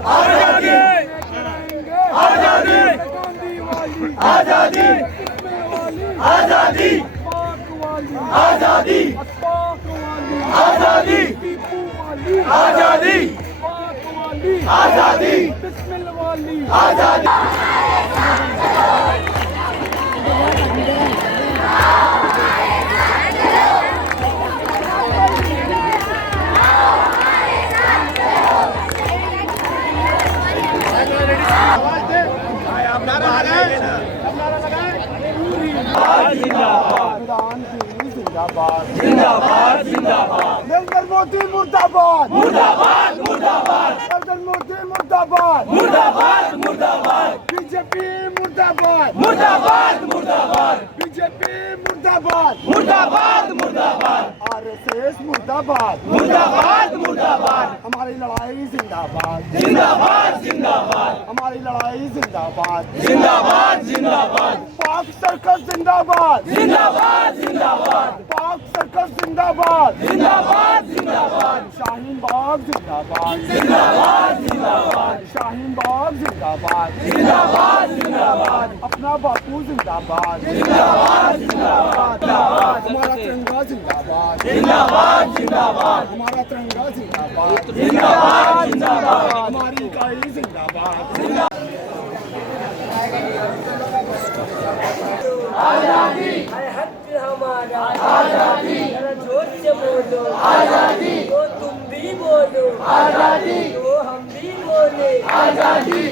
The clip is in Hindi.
आजादी आजादी आजादी आजादी आजादी आजादी आजादी आजादी आजादी जिंदाबाद जिंदाबाद जिंदाबाद नरेंद्र मोदी मुर्दाबाद मुर्दाबाद मुर्दाबाद नरेंद्र मोदी मुर्दाबाद मुर्दाबाद मुर्दाबाद बीजेपी मुर्दाबाद मुर्दाबाद मुर्दाबाद बीजेपी मुर्दाबाद मुर्दाबाद मुर्दाबाद आरएसएस मुर्दाबाद मुर्दाबाद मुर्दाबाद हमारी लड़ाई जिंदाबाद जिंदाबाद जिंदाबाद हमारी लड़ाई जिंदाबाद जिंदाबाद जिंदाबाद पाक सर्कस जिंदाबाद जिंदाबाद जिंदाबाद पाक सर्कस जिंदाबाद जिंदाबाद जिंदाबाद शाहीन बाग जिंदाबाद जिंदाबाद जिंदाबाद शाहीन बाग जिंदाबाद जिंदाबाद जिंदाबाद अपना बापू जिंदाबाद जिंदाबाद जिंदाबाद हमारा तिरंगा जिंदाबाद जिंदाबाद जिंदाबाद हमारा तिरंगा जिंदाबाद जिंदाबाद जिंदाबाद हमारी इकाई जिंदाबाद आजादी है हक हमारा आजादी जोर से बोलो आजादी तो तुम भी बोलो आजादी तो हम भी बोले आजादी